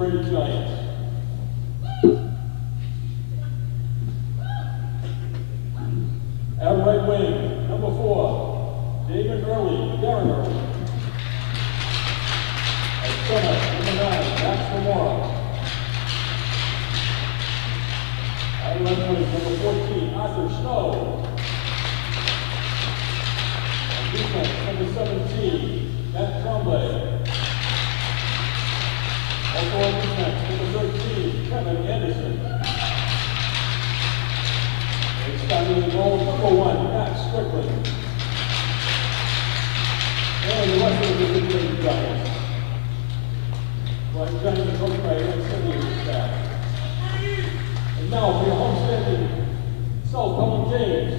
Brady Giants. At right wing, number 4, Darren Early. At center, number 9, Max Lamora. At left wing, number 14, Arthur Snow. At defense, number 17, Matt Conway. Also on defense, number 13, Kevin Anderson. Expanding the goal, number 1, Matt Strickland. And the rest of the Brady Giants. Like Giants coach by Aaron Sidney's staff. And now for your homestanding South Pelham James.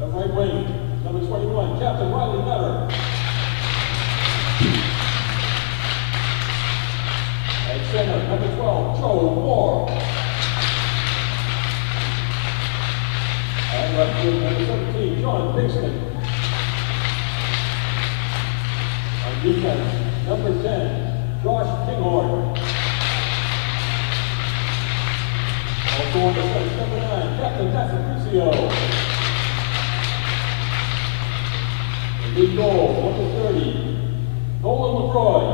At right wing, number 21, Captain Riley Nutter. At center, number 12, Joe Moore. And left wing, number 17, John Dixon. On defense, number 10, Josh Kinghorn. Also on the bench, number 9, Captain Patricio. And lead goal, number 30, Nolan LaCroix.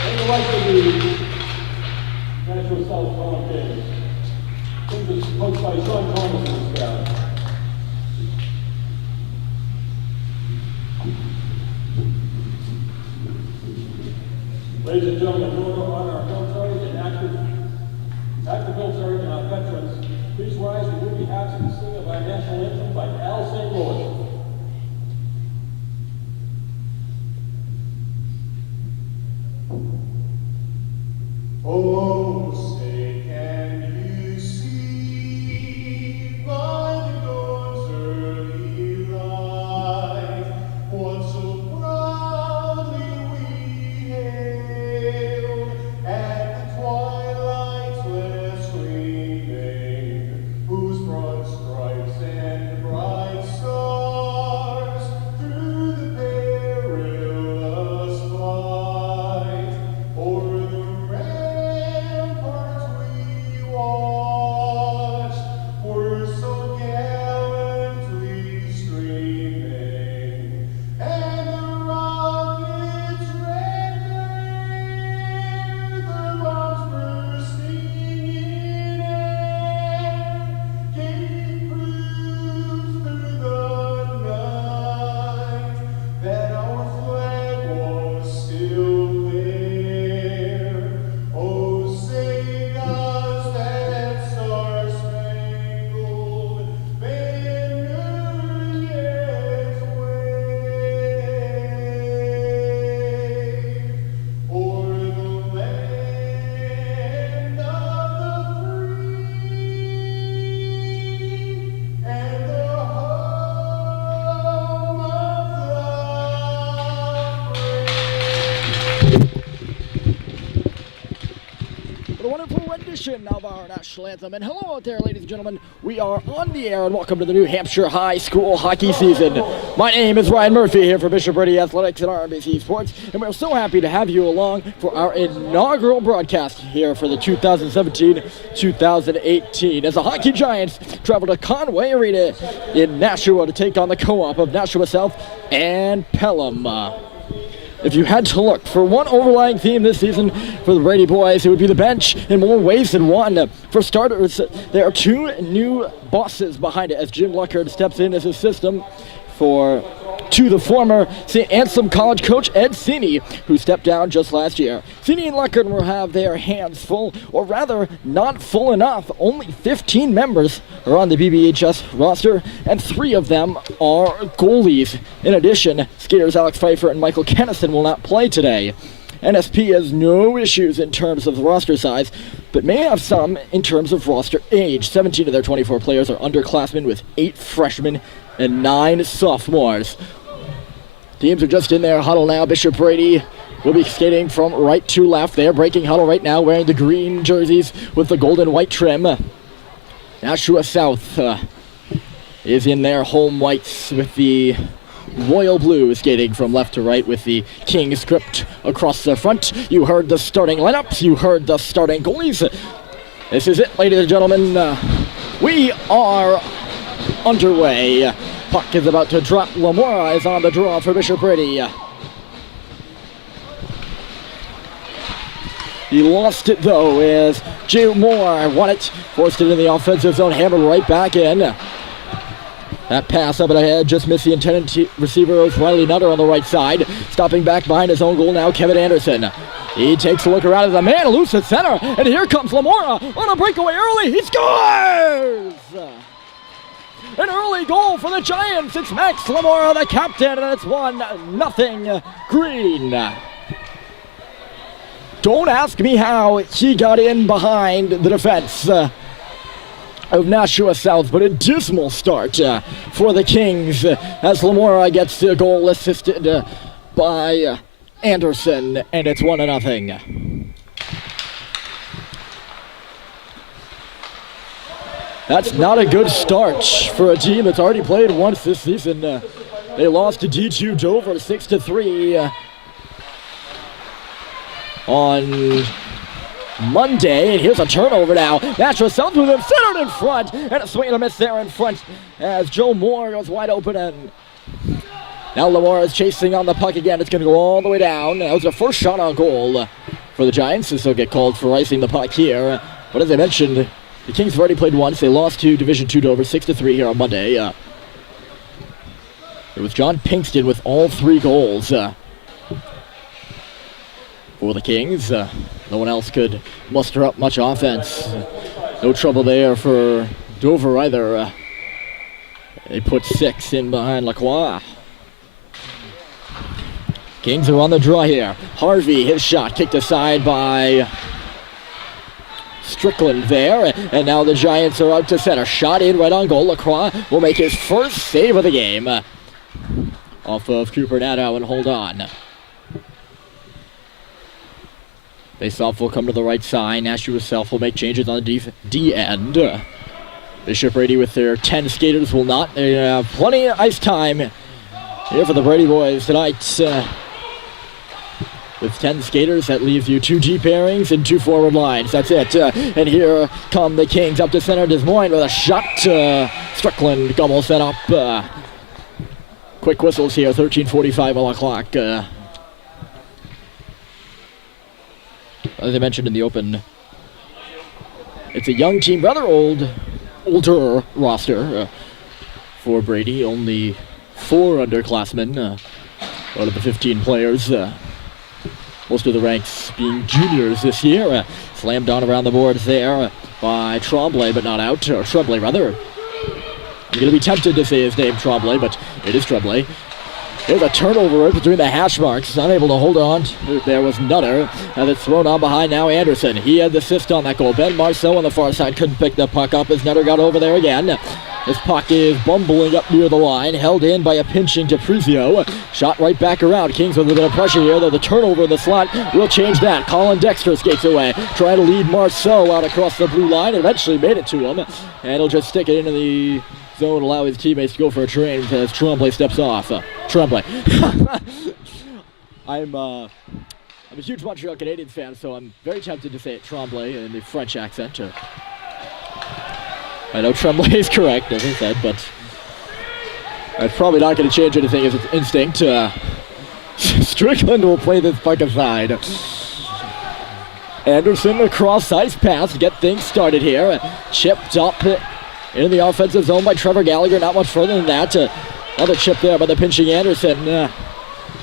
And the right of the Nashua South Pelham James. This is coached by Sean Thomas and his staff. Ladies and gentlemen, in order on our military and active military and our veterans, please rise and we'll be happy to sing of our national anthem by Al St. Louis. Oh, say can you see by the dawn's early light what so proudly we hailed at the twilight's last gleaming, whose broad stripes and bright stars through the perilous fight o'er the ramparts we watched were so gallantly streaming, and the rockets' red glare, the bombs bursting in air, gave proof through the night that our flag was still there. Oh, say does that star-spangled banner yet wave o'er the land of the free and the home of the brave? What a wonderful rendition of our national anthem. And hello out there, ladies and gentlemen. We are on the air, and welcome to the New Hampshire High School hockey season. My name is Ryan Murphy here for Bishop Brady Athletics and RBC Sports, and we're so happy to have you along for our inaugural broadcast here for the 2017-2018 as the Hockey Giants travel to Conway Arena in Nashua to take on the co-op of Nashua South and Pelham. If you had to look for one overlying theme this season for the Brady boys, it would be the bench in more ways than one. For starters, there are two new bosses behind it as Jim Luckard steps in as a system to the former St. Anselm College coach Ed Cini, who stepped down just last year. Cini and Luckard will have their hands full, or rather, not full enough. Only 15 members are on the BBHS roster, and 3 of them are goalies. In addition, skaters Alex Pfeiffer and Michael Kennison will not play today. NSP has no issues in terms of the roster size, but may have some in terms of roster age. 17 of their 24 players are underclassmen, with 8 freshmen and 9 sophomores. Teams are just in their huddle now. Bishop Brady will be skating from right to left. They're breaking huddle right now, wearing the green jerseys with the gold and white trim. Nashua South is in their home whites with the royal blue skating from left to right with the King script across the front. You heard the starting lineups. You heard the starting goalies. This is it, ladies and gentlemen. We are underway. Puck is about to drop. Lamora is on the draw for Bishop Brady. He lost it though as Joe Moore won it. Forced it in the offensive zone, hammered right back in. That pass up and ahead just missed the intended receiver of Riley Nutter on the right side. Stopping back behind his own goal now, Kevin Anderson. He takes a look around at the man loose at center. And here comes Lamora on a breakaway early. He scores! An early goal for the Giants. It's Max Lamora, the captain, and it's 1-0 Green. Don't ask me how he got in behind the defense of Nashua South, but a dismal start for the Kings as Lamora gets the goal assisted by Anderson, and it's 1-0. That's not a good start for a team that's already played once this season. They lost to D2 Dover 6-3 on Monday, and here's a turnover now. Nashua South with him centered in front, and a swing and a miss there in front as Joe Moore goes wide open, and now Lamora is chasing on the puck again. It's going to go all the way down. That was the first shot on goal for the Giants, so they'll get called for icing the puck here. But as I mentioned, the Kings have already played once. They lost to Division II Dover 6-3 here on Monday. It was John Pinkston with all 3 goals for the Kings. No one else could muster up much offense. No trouble there for Dover either. They put 6 in behind Lacroix. Kings are on the draw here. Harvey, his shot kicked aside by Strickland there, and now the Giants are out to center. Shot in right on goal. Lacroix will make his first save of the game off of Cooper Nadeau and hold on. Faceoff will come to the right side. Nashua South will make changes on the D end. Bishop Brady with their 10 skaters will not. They have plenty of ice time here for the Brady boys tonight. With 10 skaters, that leaves you 2 G pairings and 2 forward lines. That's it. And here come the Kings up to center. Des Moines with a shot. Strickland gobbles set up. Quick whistles here. 13:45 on the clock. As I mentioned in the open, it's a young team, rather older roster for Brady. Only 4 underclassmen out of the 15 players. Most of the ranks being juniors this year. Slammed on around the boards there by Tremblay, but not out. Or Tremblay, rather. I'm going to be tempted to say his name, Tremblay, but it is Tremblay. There's a turnover between the hash marks. Unable to hold on. There was Nutter. And it's thrown on behind now Anderson. He had the assist on that goal. Ben Marceau on the far side couldn't pick the puck up as Nutter got over there again. This puck is bumbling up near the line. Held in by a pinching DePrizio. Shot right back around. Kings with a bit of pressure here, though the turnover in the slot will change that. Colin Dexter skates away. Trying to lead Marceau out across the blue line. Eventually made it to him. And he'll just stick it into the zone, allow his teammates to go for a train as Tremblay steps off. Tremblay. I'm a huge Montreal Canadiens fan, so I'm very tempted to say it Tremblay in the French accent. I know Tremblay is correct, as I said, but that's probably not going to change anything as it's instinct. Strickland will play this puck aside. Anderson across ice pass to get things started here. Chipped up in the offensive zone by Trevor Gallagher, not much further than that. Another chip there by the pinching Anderson.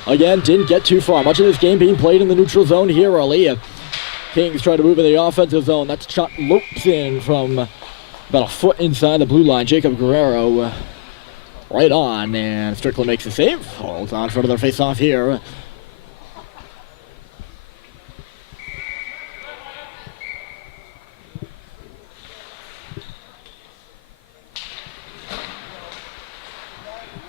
Again, didn't get too far. Much of this game being played in the neutral zone here early. Kings trying to move in the offensive zone. That shot lopes in from about a foot inside the blue line. Jacob Guerrero right on, and Strickland makes a save. Holds on for another face-off here.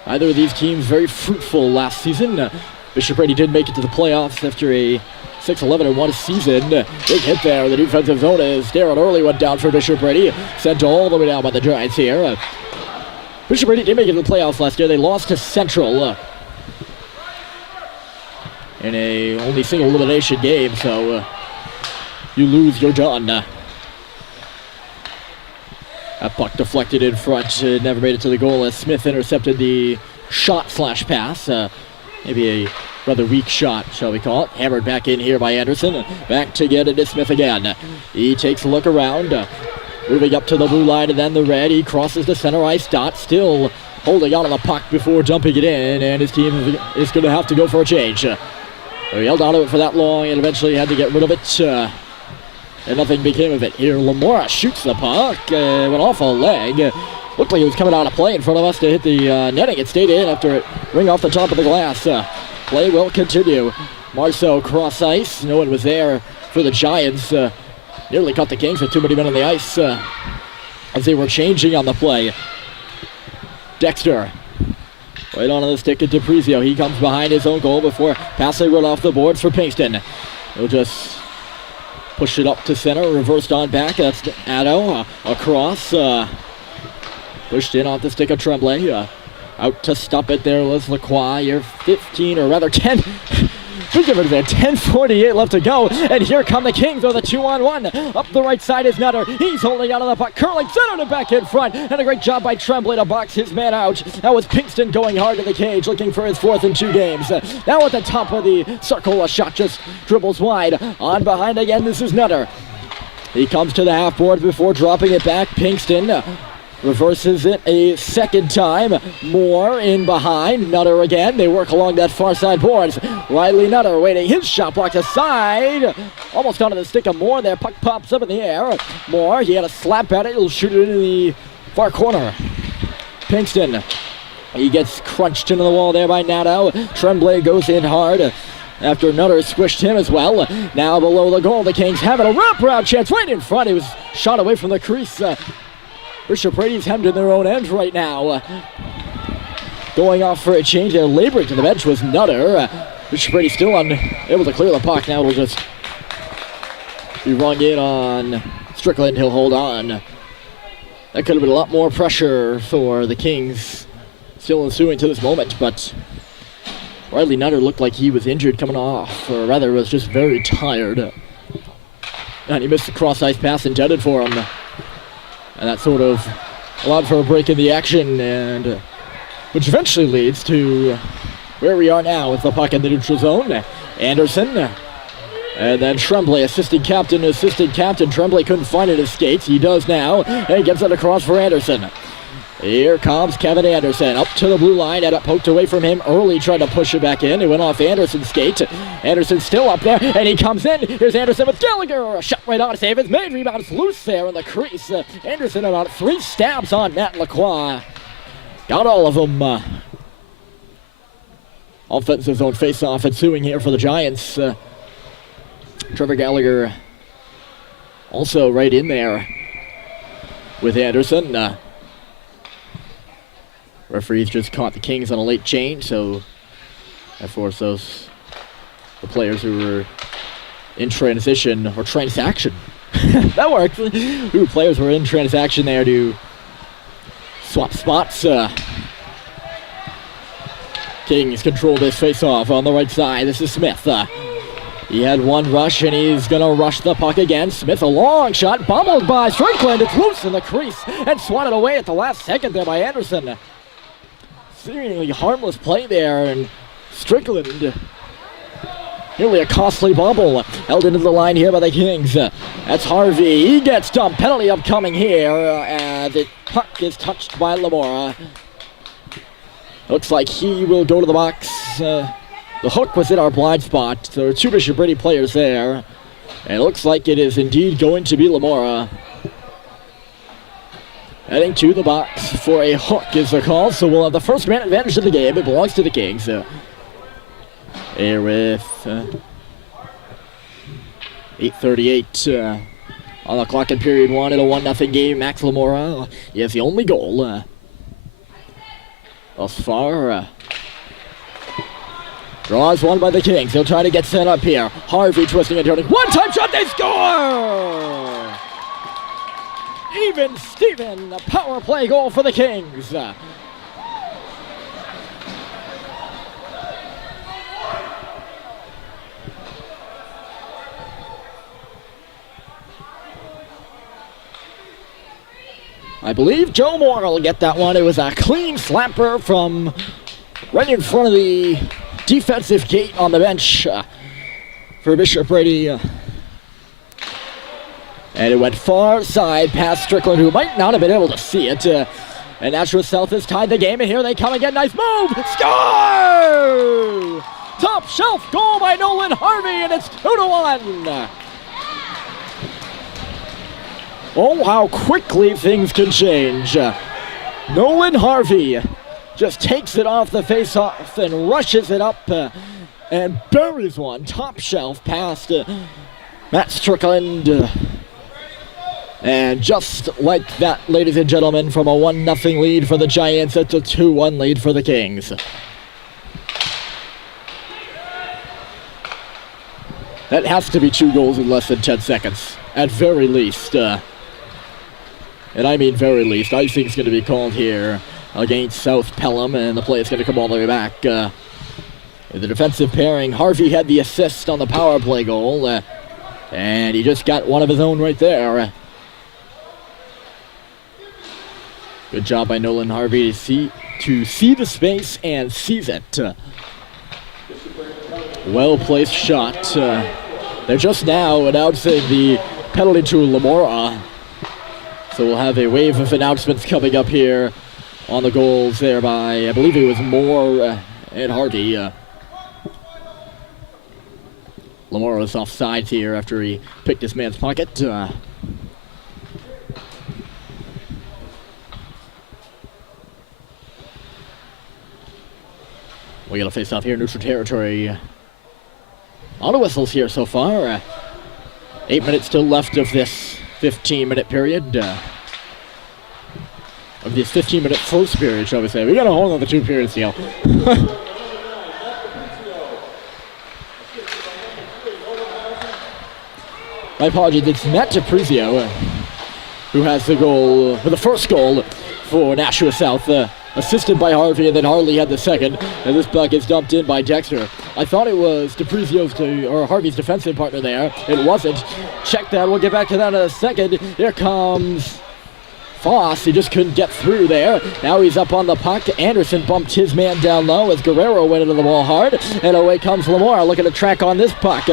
Either of these teams very fruitful last season. Bishop Brady did make it to the playoffs after a 6-11-1 season. Big hit there. The defensive zone is Darren Early went down for Bishop Brady. Sent all the way down by the Giants here. Bishop Brady did make it to the playoffs last year. They lost to Central in a only single elimination game, so you lose, you're done. That puck deflected in front, never made it to the goal as Smith intercepted the shot/pass. Maybe a rather weak shot, shall we call it. Hammered back in here by Anderson. Back to get it to Smith again. He takes a look around, moving up to the blue line and then the red. He crosses the center ice dot, still holding on to the puck before dumping it in, and his team is going to have to go for a change. He held on to it for that long and eventually had to get rid of it, and nothing became of it. Here, Lamora shoots the puck, went off a leg. Looked like it was coming out of play in front of us to hit the netting. It stayed in after it ring off the top of the glass. Play will continue. Marceau cross ice. No one was there for the Giants. Nearly caught the Kings with too many men on the ice as they were changing on the play. Dexter. Right on the stick at DiPrizio. He comes behind his own goal before passing right off the boards for Pinkston. He'll just push it up to center. Reversed on back. That's Addo. Across. Pushed in off the stick of Tremblay. Out to stop it there was Lacroix. You're 15, or rather 10. 10:48 left to go. And here come the Kings with a 2-on-1. Up the right side is Nutter. He's holding out of the puck. Curling centered it back in front. And a great job by Tremblay to box his man out. That was Pinkston going hard to the cage, looking for his 4th in 2 games. Now at the top of the circle, a shot just dribbles wide. On behind again, this is Nutter. He comes to the half board before dropping it back. Pinkston reverses it a second time. Moore in behind. Nutter again. They work along that far side boards. Riley Nutter waiting. His shot blocked aside. Almost onto the stick of Moore there. Puck pops up in the air. Moore, he had a slap at it. He'll shoot it into the far corner. Pinkston. He gets crunched into the wall there by Nadeau. Tremblay goes in hard after Nutter squished him as well. Now below the goal, the Kings have it. A wraparound chance right in front. He was shot away from the crease. Bishop Brady's hemmed in their own end right now. Going off for a change there, laboring to the bench was Nutter. Bishop Brady still unable to clear the puck. Now it'll just be rung in on Strickland. He'll hold on. That could have been a lot more pressure for the Kings still ensuing to this moment, but Riley Nutter looked like he was injured coming off, or rather was just very tired. And he missed the cross-ice pass intended for him. And that sort of allowed for a break in the action, and which eventually leads to where we are now with the puck in the neutral zone. Anderson, and then Tremblay, assistant captain. Tremblay couldn't find it in his skates. He does now, and he gets it across for Anderson. Here comes Kevin Anderson up to the blue line, and it poked away from him early, trying to push it back in. It went off Anderson's skate. Anderson's still up there, and he comes in. Here's Anderson with Gallagher. A shot right on to save. His main rebound's loose there in the crease. Anderson about 3 stabs on Matt Lacroix. Got all of them. Offensive zone face-off ensuing here for the Giants. Trevor Gallagher also right in there with Anderson. Referees just caught the Kings on a late change, so that forced the players who were in transition, or transaction. That works. Who players were in transaction there to swap spots. Kings control this face-off on the right side. This is Smith. He had one rush, and he's going to rush the puck again. Smith, a long shot, bobbled by Strickland. It's loose in the crease and swatted away at the last second there by Anderson. Seemingly harmless play there, and Strickland, nearly a costly bubble, held into the line here by the Kings. That's Harvey. He gets dumped. Penalty upcoming here, and the puck is touched by Lamora. Looks like he will go to the box. The hook was in our blind spot. There are 2 Bishop Brady players there, and it looks like it is indeed going to be Lamora. Heading to the box for a hook is the call, so we'll have the first man advantage of the game. It belongs to the Kings. Here with 8:38 on the clock in period 1 in a 1-0 game. Max Lamora, he has the only goal thus far. Draws one by the Kings. He'll try to get set up here. Harvey twisting and turning. One-time shot, they score! Even Steven, a power play goal for the Kings. I believe Joe Moore will get that one. It was a clean slapper from right in front of the defensive gate on the bench for Bishop Brady. And it went far side past Strickland, who might not have been able to see it. And Nashua South has tied the game, and here they come again. Nice move! Score! Top shelf goal by Nolan Harvey, and it's 2-1. Oh, how quickly things can change. Nolan Harvey just takes it off the face-off and rushes it up and buries one top shelf past Matt Strickland. And just like that, ladies and gentlemen, from a 1-0 lead for the Giants, it's a 2-1 lead for the Kings. That has to be 2 goals in less than 10 seconds, at very least. And I mean very least. Icing's going to be called here against South Pelham, and the play is going to come all the way back. The defensive pairing, Harvey had the assist on the power play goal, and he just got one of his own right there. Good job by Nolan Harvey to see the space and seize it. Well-placed shot. They're just now announcing the penalty to Lamora. So we'll have a wave of announcements coming up here on the goals there by, I believe it was Moore and Harvey. Lamora was offside here after he picked his man's pocket. We got a face-off here, neutral territory. A lot of whistles here so far. 8 minutes still left of this 15-minute period. Of this 15-minute first period, shall we say. We got a hold on the 2 periods deal. My apologies, it's Matt DiPrizio who has the goal, the first goal for Nashua South. Assisted by Harvey, and then Harley had the second, and this puck is dumped in by Dexter. I thought it was DiPrizio's or Harvey's defensive partner there. It wasn't. Check that. We'll get back to that in a second. Here comes Foss. He just couldn't get through there. Now he's up on the puck. Anderson bumped his man down low as Guerrero went into the ball hard, and away comes Lamora looking to track on this puck.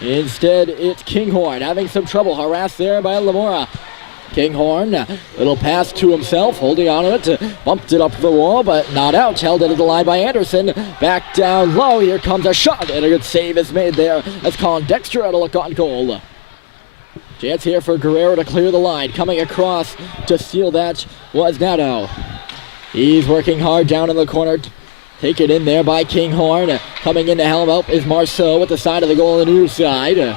Instead, it's Kinghorn having some trouble, harassed there by Lamora. Kinghorn, little pass to himself, holding on to it, bumped it up the wall, but not out. Held it at the line by Anderson. Back down low, here comes a shot, and a good save is made there as Colin Dexter had a look on goal. Chance here for Guerrero to clear the line. Coming across to steal that was Nato. He's working hard down in the corner. Taken in there by Kinghorn. Coming in to help out is Marceau with the side of the goal on the near side.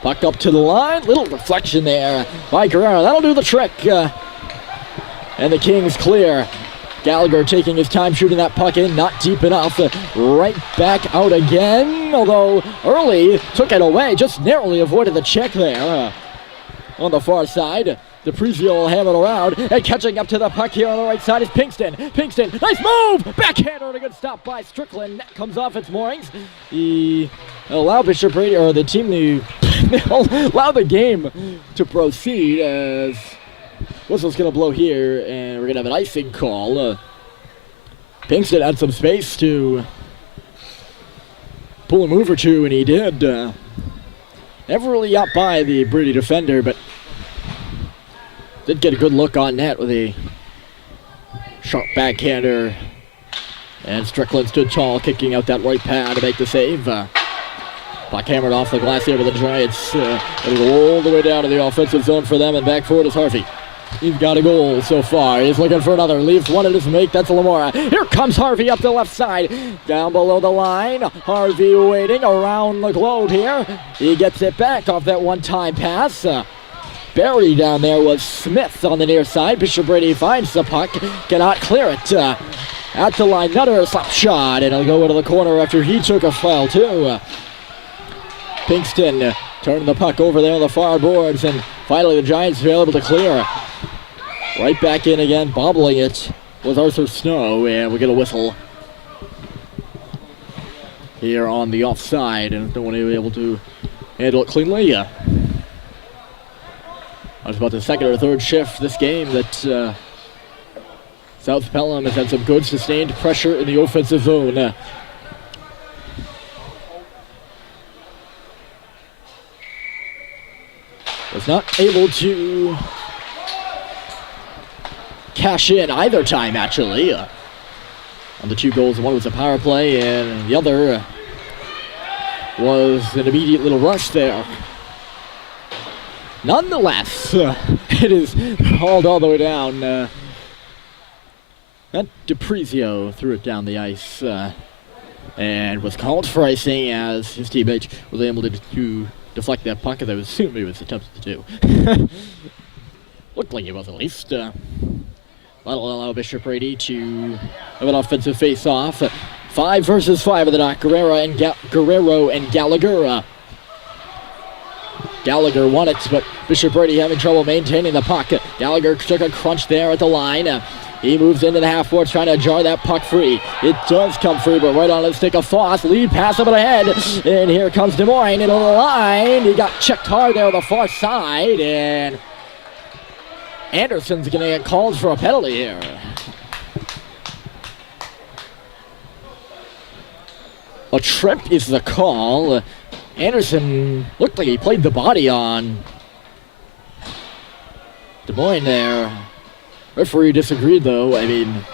Puck up to the line. Little deflection there by Guerrero. That'll do the trick. And the Kings clear. Gallagher taking his time shooting that puck in. Not deep enough. Right back out again. Although early took it away. Just narrowly avoided the check there. On the far side. DiPrizio will have it around. And catching up to the puck here on the right side is Pinkston. Pinkston. Nice move. Backhander and a good stop by Strickland. Net comes off its moorings. He allow Bishop Brady, or the team to allow the game to proceed as whistle's going to blow here, and we're going to have an icing call. Pinkston had some space to pull a move or two, and he did. Never really got by the Brady defender, but did get a good look on net with a sharp backhander. And Strickland stood tall, kicking out that right pad to make the save. Puck hammered off the glass here by the Giants. It'll go all the way down to the offensive zone for them, and back forward is Harvey. He's got a goal so far. He's looking for another. Leaves one in his make. That's Lamora. Here comes Harvey up the left side. Down below the line. Harvey waiting around the globe here. He gets it back off that one-time pass. Buried down there was Smith on the near side. Bishop Brady finds the puck. Cannot clear it. At the line, another slap shot. And it'll go into the corner after he took a foul too. Pinkston turning the puck over there on the far boards. And finally the Giants are able to clear. Right back in again, bobbling it was Arthur Snow, and we get a whistle here on the offside, and no one able to handle it cleanly. A about the second or third shift this game that South Pelham has had some good sustained pressure in the offensive zone. Was not able to cash in either time, actually. On the 2 goals, one was a power play, and the other was an immediate little rush there. Nonetheless, it is hauled all the way down. That DePrizio threw it down the ice and was called for icing as his teammate was able to deflect that puck, as I would assume he was attempting to do. Looked like he was, at least. That'll allow Bishop Brady to have an offensive face-off. 5 versus 5 of the dot. Guerrero and Gallagher. Gallagher won it, but Bishop Brady having trouble maintaining the puck. Gallagher took a crunch there at the line. He moves into the half-court trying to jar that puck free. It does come free, but right on the stick of Foss. Lead pass up ahead. And here comes Des Moines into the line. He got checked hard there on the far side. And Anderson's going to get called for a penalty here. A trip is the call. Anderson looked like he played the body on Des Moines there. Referee disagreed, though. I mean,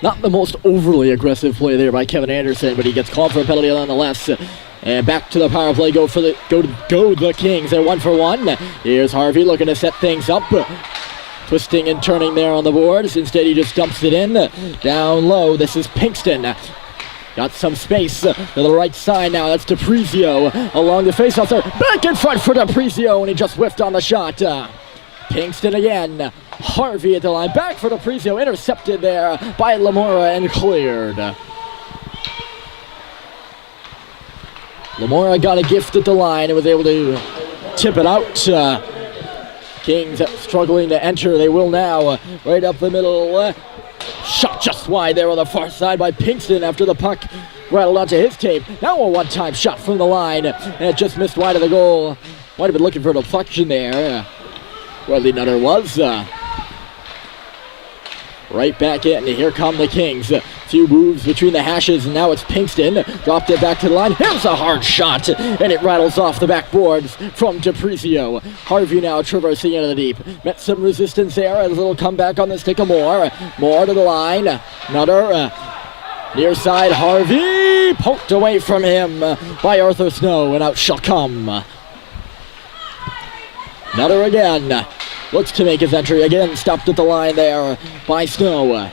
not the most overly aggressive play there by Kevin Anderson, but he gets called for a penalty nonetheless. And back to the power play. Go the Kings. They're 1 for 1. Here's Harvey looking to set things up. Twisting and turning there on the boards. Instead, he just dumps it in. Down low. This is Pinkston. Got some space to the right side now. That's DePrizio along the faceoff there. Back in front for DePrizio, and he just whiffed on the shot. Kingston again. Harvey at the line. Back for DePrizio. Intercepted there by Lamora and cleared. Lamora got a gift at the line and was able to tip it out. Kings struggling to enter. They will now. Right up the middle. Shot just wide there on the far side by Pinkston after the puck rattled onto his tape. Now a one-time shot from the line, and it just missed wide of the goal. Might have been looking for a deflection there. Wesley Nutter was. Right back in, and here come the Kings. Few moves between the hashes, and now it's Pinkston. Dropped it back to the line. Here's a hard shot, and it rattles off the backboards from DePrizio. Harvey now traversing into the deep. Met some resistance there. A little comeback on the stick of Moore. Moore to the line. Nutter. Near side, Harvey. Poked away from him by Arthur Snow, and out shall come. Nutter again. Looks to make his entry again. Stopped at the line there by Snow.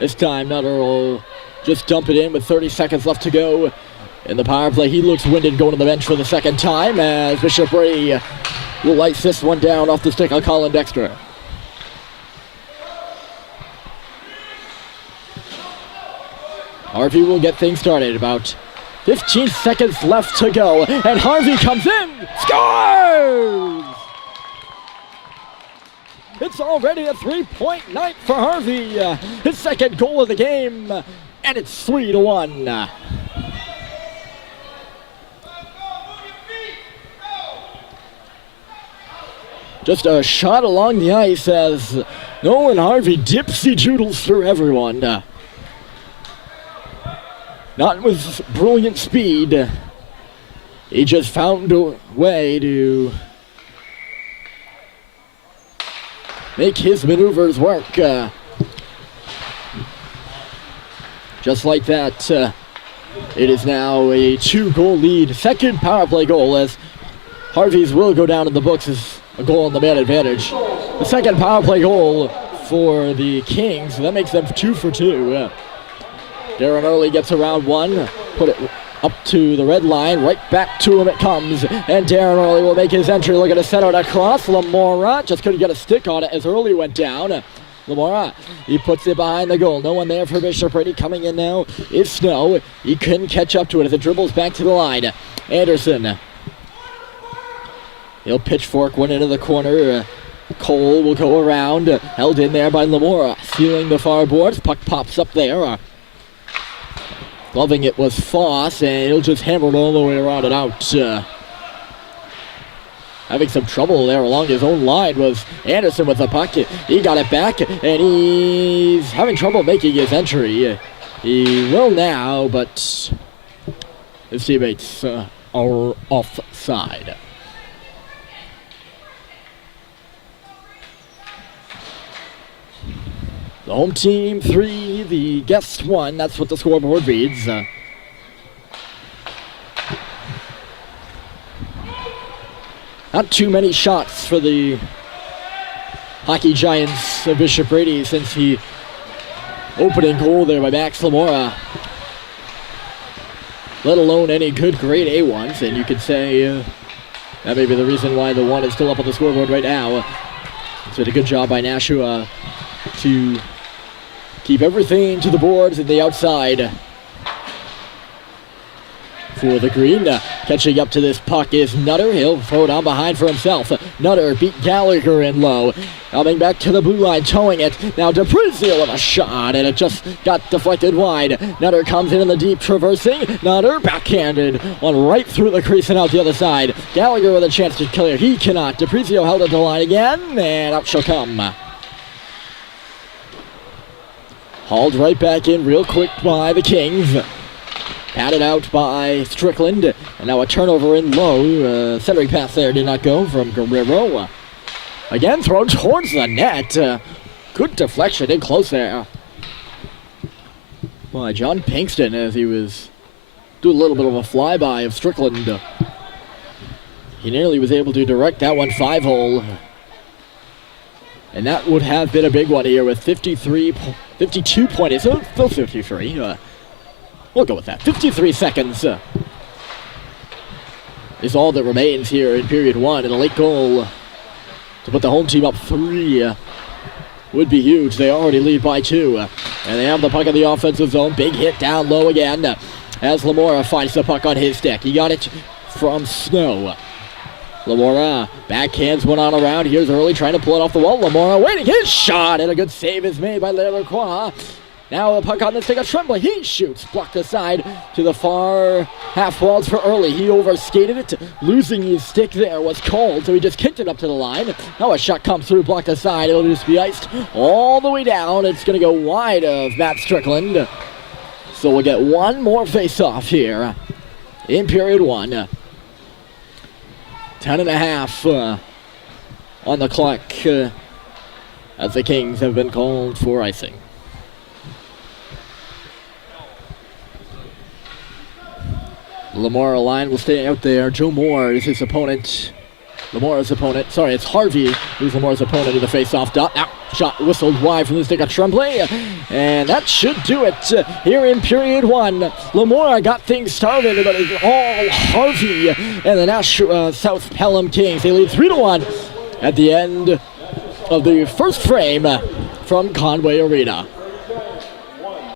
This time Nutter will just dump it in with 30 seconds left to go in the power play. He looks winded going to the bench for the second time as Bishop Brady will lights this one down off the stick of Colin Dexter. Harvey will get things started. About 15 seconds left to go, and Harvey comes in, scores! It's already a 3-point night for Harvey. His second goal of the game, and it's 3-1. Just a shot along the ice as Nolan Harvey dipsy-doodles through everyone. Not with brilliant speed. He just found a way to make his maneuvers work. Just like that, it is now a 2-goal lead. Second power play goal as Harvey's will go down in the books as a goal on the man advantage. The second power play goal for the Kings. That makes them 2 for 2. Darren Early gets around one, put it up to the red line, right back to him it comes, and Darren Early will make his entry, looking to set out across. Lamora just couldn't get a stick on it as Early went down. Lamora, he puts it behind the goal. No one there for Bishop Brady. Coming in now is Snow. He couldn't catch up to it as it dribbles back to the line. Anderson. He'll pitchfork one into the corner. Cole will go around, held in there by Lamora, stealing the far boards. Puck pops up there. Loving it was Foss, and he'll just hammer it all the way around and out. having some trouble there along his own line was Anderson with the puck. He got it back, and he's having trouble making his entry. He will now, but his teammates are offside. The home team 3, the guest 1. That's what the scoreboard reads. Not too many shots for the Hockey Giants of Bishop Brady since the opening goal there by Max Lamora. Let alone any good grade A ones, and you could say that may be the reason why the 1 is still up on the scoreboard right now. It's been a good job by Nashua to keep everything to the boards and the outside. For the green, catching up to this puck is Nutter. He'll throw it on behind for himself. Nutter beat Gallagher in low. Coming back to the blue line, towing it. Now DePrizio with a shot, and it just got deflected wide. Nutter comes in the deep, traversing. Nutter backhanded, one right through the crease and out the other side. Gallagher with a chance to clear. He cannot. DePrizio held at the line again, and out she'll come. Hauled right back in real quick by the Kings. Patted out by Strickland, and now a turnover in low. Centering pass there did not go from Guerrero. Again, thrown towards the net. Good deflection in close there by John Pinkston as he was doing a little bit of a flyby of Strickland. He nearly was able to direct that one 5-hole. And that would have been a big one here with 52 points. So still 53. We'll go with that. 53 seconds is all that remains here in period 1. And a late goal to put the home team up 3 would be huge. They already lead by 2. And they have the puck in the offensive zone. Big hit down low again as Lamora finds the puck on his stick. He got it from Snow. Lamora backhands one on around. Here's Early trying to pull it off the wall. Lamora waiting. His shot, and a good save is made by Lacroix. Now the puck on the stick of Tremblay. He shoots. Blocked aside to the far half walls for Early. He overskated it. Losing his stick there was called, so he just kicked it up to the line. Now a shot comes through, blocked aside. It'll just be iced all the way down. It's going to go wide of Matt Strickland. So we'll get one more face-off here in period 1. 10.5 on the clock as the Kings have been called for icing. Lamora line will stay out there. Joe Moore is his opponent. Lamora's opponent. Sorry, it's Harvey who's Lamora's opponent in the face-off dot. Now, shot whistled wide from the stick of Tremblay. And that should do it here in period 1. Lamora got things started, but it's all Harvey and the Nashua South Pelham Kings. They lead 3-1 at the end of the first frame from Conway Arena.